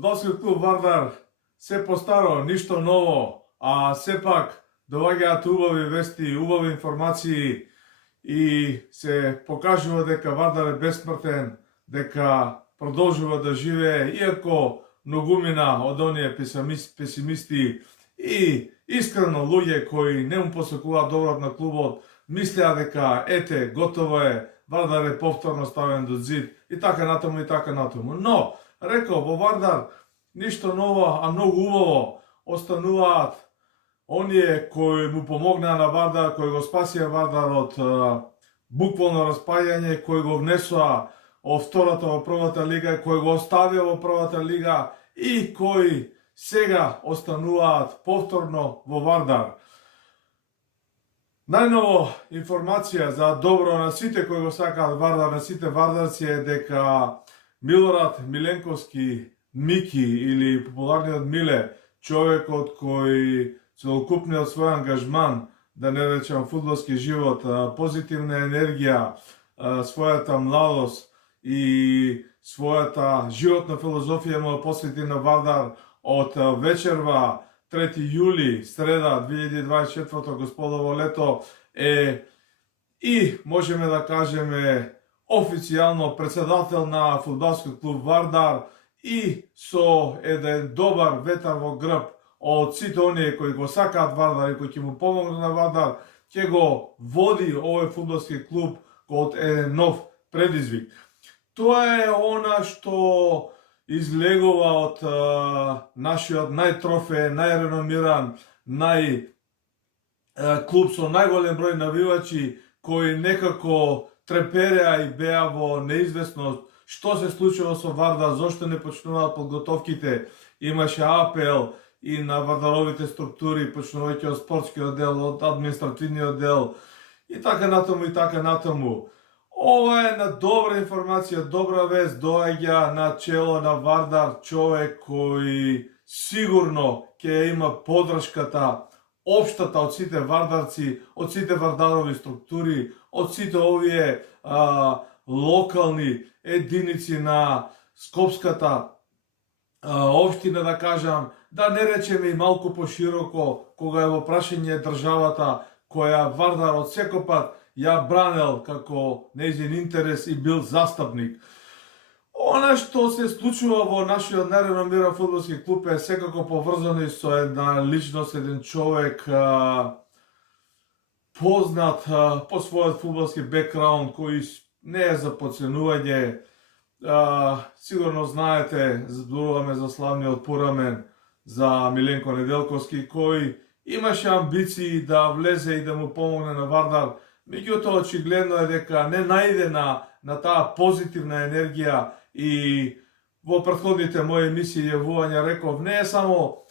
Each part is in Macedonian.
Фудбалскиот клуб Вардар се постаро, ништо ново, а сепак доаѓаат убави вести, убави информации и се покажува дека Вардар е бесмртен, дека продолжува да живее, иако многумина од оние песимисти и искрено луѓе кои не му посакуваат доброт на клубот, мислеа дека ете, готово е, Вардар е повторно ставен до зид и така натаму и така натаму. Но, реков, во Вардар ништо ново, а многу убаво остануваат оние кои му помогнаа на Вардар, кои го спасија Вардар од буквално распаѓање, кои го внесоа од втората во првата лига, кои го оставија во првата лига и кои сега остануваат повторно во Вардар. Најново информација за добро на сите кои го сакаат Вардар, на сите вардарци е дека Милорад Миленковски, Мики или популарниот Миле, човекот кој целокупниот свој ангажман, да не речам фудбалски живот, позитивна енергија, својата младост и својата животна филозофија му посвети на Вардар од вечерва 3 јули, среда 2024 господово лето е и можеме да кажеме официјално председател на фудбалскиот клуб Вардар и со еден добар ветар во грб од сите оние кои го сакаат Вардар и кои ќе му помогнат на Вардар, ќе го води овој фудбалски клуб од еден нов предизвик. Тоа е она што излегува од нашиот најтрофеен, најреномиран, клуб со најголем број навивачи кои некако трепереа и беа во неизвестност што се случува со Вардар, зошто не почнуваат подготовките. Имаше апел и на вардаровите структури, почнувајќи од спортскиот дел, од административниот дел и така натаму и така натаму. Ова е на добра информација, добра вест, доаѓа на чело на Вардар човек кој сигурно ќе има поддршката општата од сите вардарци, од сите вардарови структури, од сите овие локални единици на Скопската општина, да кажам, да не речеме и малку пошироко, кога е во прашање државата, која Вардар од секој пат ја бранел како нејзин интерес и бил застапник. Она што се случува во нашиот најреномиран фудбалски клуб е секако поврзано и со една личност, еден човек познат по својот фудбалски бекграунд, кој не е за подценување. Сигурно знаете, зборуваме за славниот порамен, за Миленко Неделковски, кој имаше амбиции да влезе и да му помогне на Вардар. Меѓутоа, очигледно е дека не најде на таа позитивна енергија и во претходните мои емисии јавувања реков, не е само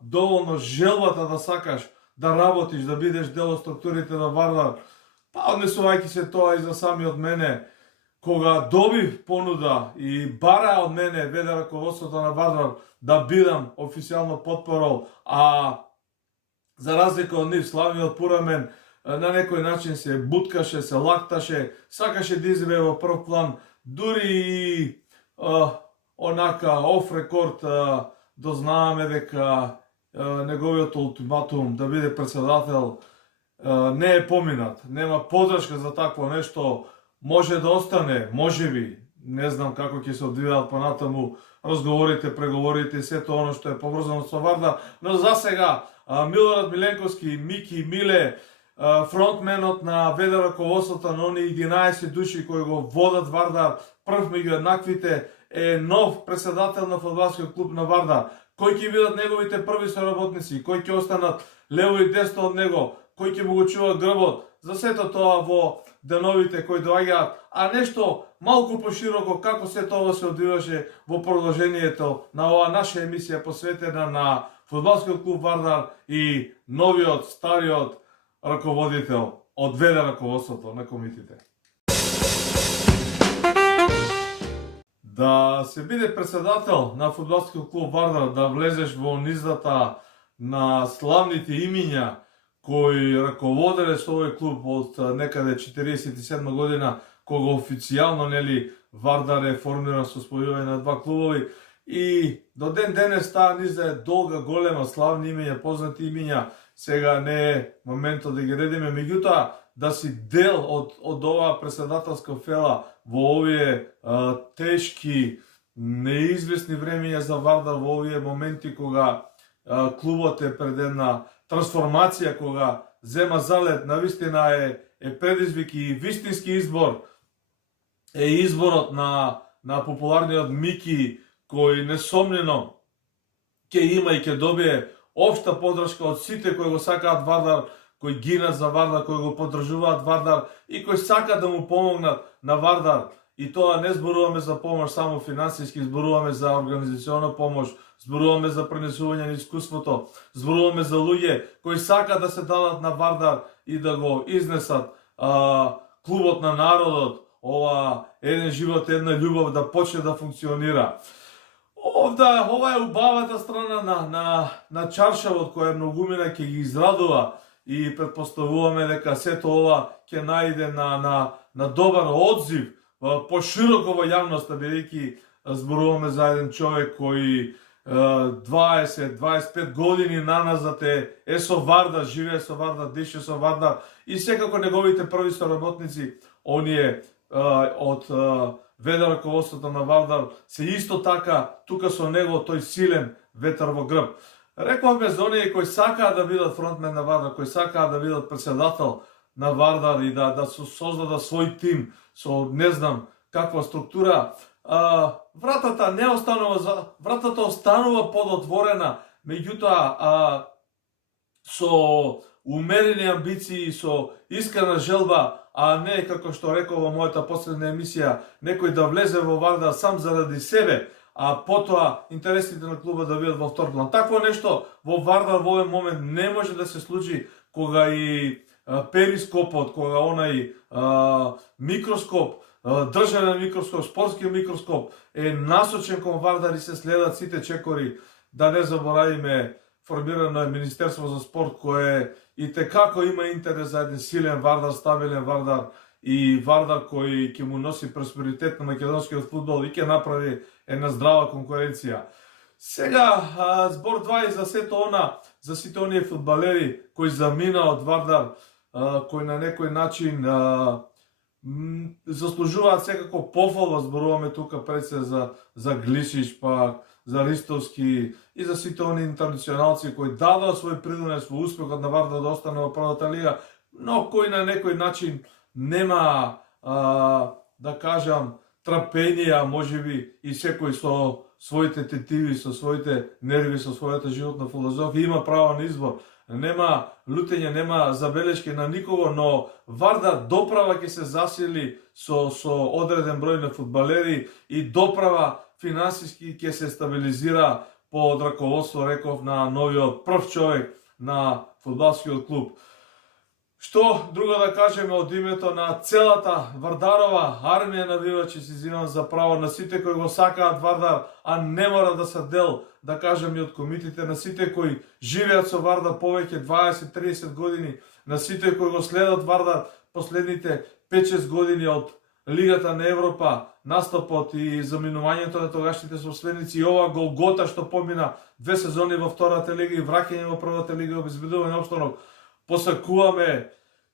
доволно желбата да сакаш да работиш, да бидеш дел од структурите на Вардар, па однесувајќи се тоа и за самиот мене, кога добив понуда и бара од мене веде раководството на Вардар да бидам официјално потпорол, а за разлика од нив славниот порамен на некој начин се буткаше, се лакташе, сакаше да излезе во прв план, дури и онака оф рекорд дознаеме дека неговиот ултиматум да биде председател не е поминат, нема поддршка за такво нешто, може да остане, можеби, не знам како ќе се одвијаат понатаму разговорите, преговорите и сето оно што е поврзано со Вардар, но за сега Милорад Миленковски, Мики, Миле, фронтменот на веде раководството на оние 11 души кои го водат Вардар, прв меѓу еднаквите, е нов председател на фудбалскиот клуб на Вардар. Кои ќе бидат неговите први соработници, кои ќе останат лево и десно од него, кои ќе му го чува грбот, за сето тоа во деновите кои доаѓаат, а нешто малку пошироко како се тоа се одвиваше во продолжението на оваа наша емисија посветена на фудбалскиот клуб Вардар и новиот, стариот раководител од веде раководството на комитите. Да се биде председател на фудбалскиот клуб Вардар, да влезеш во низдата на славните имиња кои раководеле со овој клуб од некаде 47 година, кога официјално Вардар е формиран со спојување на два клубови, и до ден денес таа низа е долга, голема, славни имења, познати имења. Сега не е моментот да ги редиме, меѓутоа да си дел од оваа преседателска фела во овие тешки, неизвестни времења за Вардар, во овие моменти кога клубот е пред една трансформација, кога зема залет, навистина е предизвик и вистински избор е изборот на популарниот Мики, кој несомнено ќе има и ќе добие општа подршка од сите кои го сакаат Вардар, кои гинат за Вардар, кои го поддржуваат Вардар и кои сакаат да му помогнат на Вардар. И тоа не зборуваме за помош само финансиски, зборуваме за организациона помош, зборуваме за пренесување на искуството, зборуваме за луѓе кои сакаат да се дадат на Вардар и да го изнесат клубот на народот, ова еден живот, една љубов да почне да функционира. Ова е убавата страна на чаршавот која многумина ќе ги израдува и предпоставуваме дека сето ова ќе најде на добар одзив пошироко во јавноста, бидејќи зборуваме за еден човек кој 20-25 години наназад е со Вардар, живее со Вардар, дише со Вардар и секако неговите први соработници, оние од веде раководството на Вардар, се исто така тука со него тој силен ветар во грб. Рековме за оние кои сакаат да бидат фронтмен на Вардар, кои сакаат да бидат председател на Вардар и да создадат свој тим со не знам каква структура, вратата не останува, вратата останува подотворена, меѓутоа со умерени амбиции, со искрена желба, а не како што реков во мојата последна емисија, некој да влезе во Вардар сам заради себе, а потоа интересите на клубот да бидат во втор план. Такво нешто во Вардар во овој момент не може да се случи, кога и перископот, кога онај микроскоп, државен микроскоп, спортски микроскоп е насочен кон Вардар и се следат сите чекори. Да не заборавиме, формирано е Министерство за спорт кое и текако има интерес за еден силен Вардар, стабилен Вардар и Вардар кој ќе му носи просперитет на македонскиот фудбал и ќе направи една здрава конкуренција. Сега збор 2 и за сето она, за сите оние фудбалери кои замина од Вардар, кои на некој начин заслужуваат секако пофалба, зборуваме тука пред се за Глишич, пак за Ристовски и за сите оние интернационалци кои дадоа свој принос во успехот на Вардар да остане во првата лига, но кои на некој начин нема, да кажам, трпенија, можеби и секој со своите тетиви, со своите нерви, со својата животна филозофија има право на избор. Нема лутење, нема забелешки на никого, но Вардар доправа ќе се засили со одреден број на фудбалери и доправа финансиски ќе се стабилизира под раководство, реков, на новиот прв човек на фудбалскиот клуб. Што друго да кажеме од името на целата Вардарова армија навивачи, си зимам за право на сите кои го сакаат Вардар, а не мора да се дел, да кажем и од комитите, на сите кои живеат со Вардар повеќе 20-30 години, на сите кои го следат Вардар последните 5-6 години од Лигата на Европа, настапот и заминувањето на тогашните соседници и ова голгота што помина 2 сезони во втората лига и враќање во првата лига и обезбедување опстанок. Посакуваме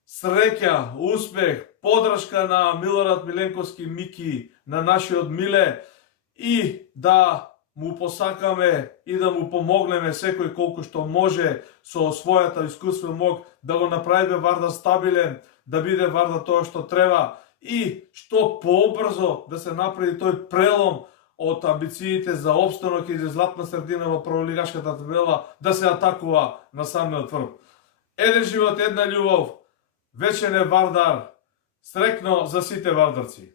среќа, успех, подршка на Милорад Миленковски Мики, на нашиот Миле и да му посакаме и да му помогнеме секој колку што може со својата искуство мог да го направиме Вардар стабилен, да биде Вардар тоа што треба и што побрзо да се направи тој прелом од амбициите за опстанок и за златна средина во прволигашката табела, да се атакува на самиот врв. Еден живот, една љубов, вечен е Вардар, срекно за сите вардарци.